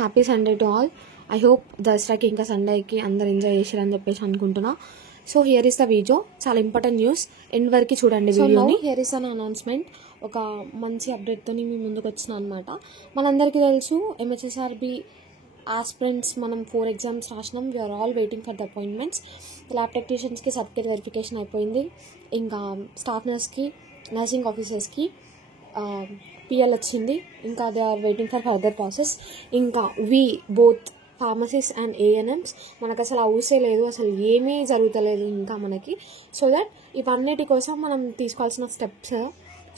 Happy Sunday to all. I hope దసరాకి ఇంకా సండేకి అందరు ఎంజాయ్ చేశారని చెప్పేసి అనుకుంటున్నా. So here is the video, చాలా ఇంపార్టెంట్ న్యూస్, ఎండ్ వరకు చూడండి వీడియోని. హియర్ ఇస్ అన్ అనౌన్స్మెంట్, ఒక మంచి అప్డేట్తో మీ ముందుకు వచ్చిన అనమాట. మనందరికీ తెలుసు MHSRB ఆస్పిరెంట్స్ మనం 4 ఎగ్జామ్స్ రాసినాం. We are all waiting for the appointments. Lab టెక్నీషియన్స్కి సర్టిఫికేట్ వెరిఫికేషన్ అయిపోయింది. ఇంకా స్టాఫ్ నర్స్కి, నర్సింగ్ ఆఫీసర్స్కి PL వచ్చింది. ఇంకా they are waiting for further process. ఇంకా బోత్ ఫార్మసిస్ట్ అండ్ ANMs మనకు అసలు అవసరం లేదు, అసలు ఏమీ జరుగుతలేదు ఇంకా మనకి. సో దట్ ఇవన్నిటి కోసం మనం తీసుకోవాల్సిన steps.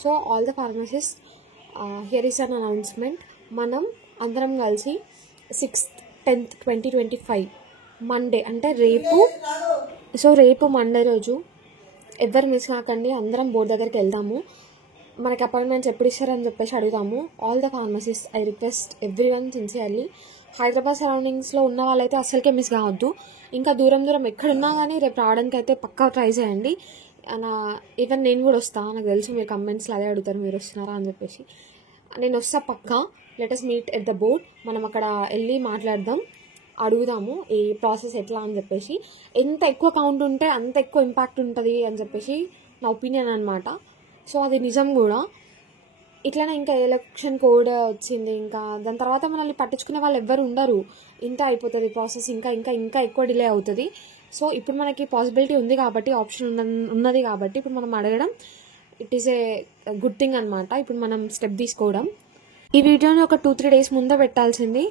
So all the pharmacist, here is an announcement. మనం అందరం కలిసి 6th 10th 2025 మండే, అంటే రేపు మండే రోజు ఎవరు మిస్ కాకండి, అందరం బోర్డు దగ్గరికి వెళ్దాము. మనకి అపాయింట్మెంట్స్ ఎప్పుడు ఇస్తారని చెప్పేసి అడుగుదాము. All the pharmacist, I request every one sincerely. Hyderabad సరౌండింగ్స్లో ఉన్న వాళ్ళైతే అస్సలకే మిస్ కావద్దు. ఇంకా దూరం ఎక్కడున్నా కానీ రేపు రావడానికి అయితే పక్కా ట్రై చేయండి. ఈవెన్ నేను కూడా వస్తాను, నాకు తెలుసు మీరు కమెంట్స్లో అదే అడుగుతారు, మీరు వస్తున్నారా అని చెప్పేసి. నేను వస్తా పక్కా. Let us meet at the board. మనం అక్కడ వెళ్ళి మాట్లాడదాం, అడుగుదాము ఈ ప్రాసెస్ ఎట్లా అని చెప్పేసి. ఎంత ఎక్కువ కౌంట్ ఉంటే అంత ఎక్కువ ఇంపాక్ట్ ఉంటుంది అని చెప్పేసి నా ఒపీనియన్ అనమాట. సో అది నిజం కూడా. ఇట్లనే ఇంకా ఎలక్షన్ కోడ్ వచ్చింది, ఇంకా దాని తర్వాత మనల్ని పట్టించుకునే వాళ్ళు ఎవ్వరు ఉండరు. ఇంత అయిపోతుంది ప్రాసెస్, ఇంకా ఎక్కువ డిలే అవుతుంది. సో ఇప్పుడు మనకి పాసిబిలిటీ ఉంది కాబట్టి, ఆప్షన్ ఉన్నది కాబట్టి ఇప్పుడు మనం అడగడం it is a good thing అనమాట. ఇప్పుడు మనం స్టెప్ తీసుకోవడం. ఈ వీడియోని ఒక 2-3 days ముందే పెట్టాల్సింది,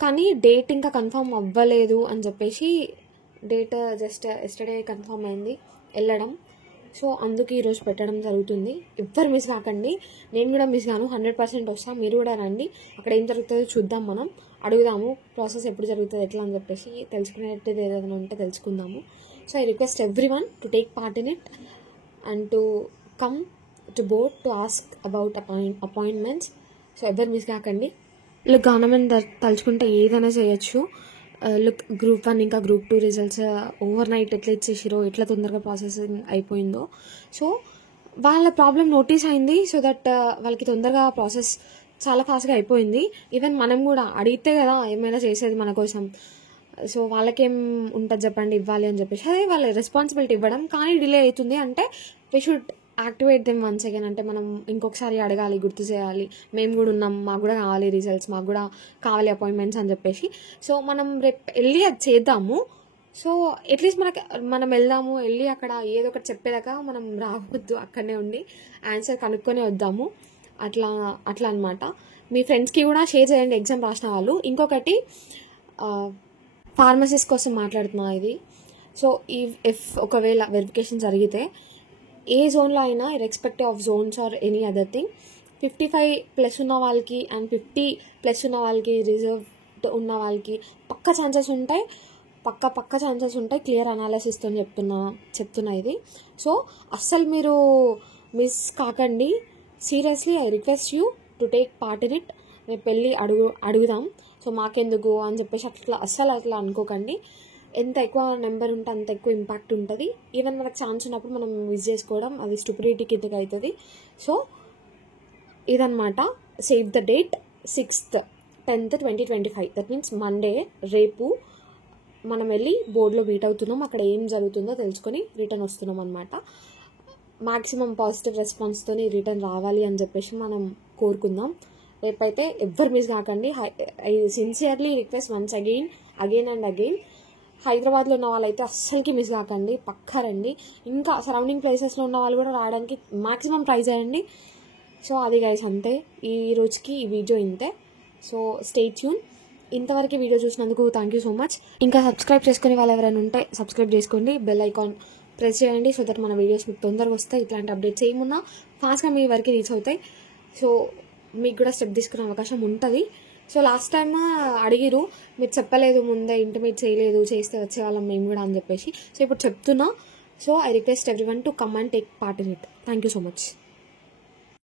కానీ డేట్ ఇంకా కన్ఫర్మ్ అవ్వలేదు అని చెప్పేసి డేట్ జస్ట్ ఎస్టర్డే కన్ఫర్మ్ అయింది వెళ్ళడం. సో అందుకు ఈరోజు పెట్టడం జరుగుతుంది. ఎవ్వరు మిస్ కాకండి, నేను కూడా మిస్ కాను, 100% వస్తా. మీరు కూడా రండి, అక్కడ ఏం జరుగుతుందో చూద్దాం, మనం అడుగుదాము ప్రాసెస్ ఎప్పుడు జరుగుతుంది ఎట్లా అని చెప్పేసి. తెలుసుకునేది ఏదైనా ఉంటే తెలుసుకుందాము. So I request every one to take part in it and to come to board to ask about appointments. So ఎవరు మిస్ కాకండి. గవర్నమెంట్ తలుచుకుంటే ఏదైనా చేయొచ్చు. Group 1 ఇంకా Group 2 రిజల్ట్స్ ఓవర్ నైట్ ఎట్లా ఇచ్చేసిరో, ఎట్లా తొందరగా ప్రాసెసింగ్ అయిపోయిందో. సో వాళ్ళ ప్రాబ్లం నోటీస్ అయింది. సో దట్ వాళ్ళకి తొందరగా ప్రాసెస్ చాలా ఫాస్ట్గా అయిపోయింది. ఈవెన్ మనం కూడా అడిగితే కదా ఏమైనా చేసేది మన కోసం. సో వాళ్ళకేం ఉంటుంది చెప్పండి, ఇవ్వాలి అని చెప్పేసి అదే వాళ్ళ రెస్పాన్సిబిలిటీ ఇవ్వడం. కానీ డిలే అవుతుంది అంటే we should activate them once again. అంటే మనం ఇంకొకసారి అడగాలి, గుర్తు చేయాలి, మేము కూడా ఉన్నాం, మాకు కూడా కావాలి రిజల్ట్స్, మాకు కూడా కావాలి అపాయింట్మెంట్స్ అని చెప్పేసి. సో మనం రేపు వెళ్ళి అది చేద్దాము. సో అట్లీస్ట్ మనం వెళ్ళి అక్కడ ఏదో ఒకటి చెప్పేదాకా మనం రావద్దు, అక్కడనే ఉండి ఆన్సర్ కనుక్కొని వద్దాము. అట్లా అనమాట. మీ ఫ్రెండ్స్కి కూడా షేర్ చేయండి ఎగ్జామ్ రాసిన వాళ్ళు. ఇంకొకటి ఫార్మసిస్ట్ కోసం మాట్లాడుతున్నా ఇది. సో ఇఫ్ ఒకవేళ వెరిఫికేషన్ జరిగితే ఏ జోన్లో అయినా, irrespective of zones or any other thing, 55+ ఉన్న వాళ్ళకి అండ్ 50+ ఉన్న వాళ్ళకి, రిజర్వ్ ఉన్న వాళ్ళకి పక్క ఛాన్సెస్ ఉంటాయి, పక్క ఛాన్సెస్ ఉంటాయి. క్లియర్ అనాలిసిస్తో చెప్తున్నా ఇది. సో అస్సలు మీరు మిస్ కాకండి. Seriously I request you to take part in it. రేపు వెళ్ళి అడుగుదాం. సో మాకెందుకు అని చెప్పేసి అట్లా అనుకోకండి. ఎంత ఎక్కువ నెంబర్ ఉంటే అంత ఎక్కువ ఇంపాక్ట్ ఉంటుంది. ఈవెన్ మనకు ఛాన్స్ ఉన్నప్పుడు మనం మిస్ చేసుకోవడం అది స్టూపిడిటీ కిందకి అవుతుంది. సో ఇదన్నమాట. Save the date, 6th 10th 2025. That means Monday, రేపు మనం వెళ్ళి బోర్డులో మీట్ అవుతున్నాం. అక్కడ ఏం జరుగుతుందో తెలుసుకొని రిటర్న్ వస్తున్నాం అనమాట. మ్యాక్సిమం పాజిటివ్ రెస్పాన్స్తో రిటర్న్ రావాలి అని చెప్పేసి మనం కోరుకుందాం. రేపైతే ఎవ్వరు మిస్ కాకండి. I sincerely request once again and again. హైదరాబాద్లో ఉన్న వాళ్ళైతే అస్సలకి మిస్ కాకండి, పక్కా రండి. ఇంకా సరౌండింగ్ ప్లేసెస్లో ఉన్న వాళ్ళు కూడా రావడానికి మ్యాక్సిమం ట్రై చేయండి. సో అది గైస్, అంతే ఈ రోజుకి ఈ వీడియో ఇంతే. So stay tune. ఇంతవరకు వీడియో చూసినందుకు థ్యాంక్ యూ సో మచ్. ఇంకా సబ్స్క్రైబ్ చేసుకునే వాళ్ళు ఎవరైనా ఉంటే సబ్స్క్రైబ్ చేసుకోండి, బెల్ ఐకాన్ ప్రెస్ చేయండి. సో దట్ మన వీడియోస్ మీకు తొందరగా వస్తాయి. ఇట్లాంటి అప్డేట్స్ ఏమున్నా ఫాస్ట్గా మీ వరకు రీచ్ అవుతాయి. సో మీకు కూడా స్టెప్ తీసుకునే అవకాశం ఉంటుంది. సో లాస్ట్ టైమ్ అడిగిరు, మీరు చెప్పలేదు ముందే, ఇంటిమేట్ చేయలేదు, చేస్తే వచ్చేవాళ్ళం మేము కూడా అని చెప్పేసి. సో ఇప్పుడు చెప్తున్నా. So I request every one to come and take part in it. Thank you so much.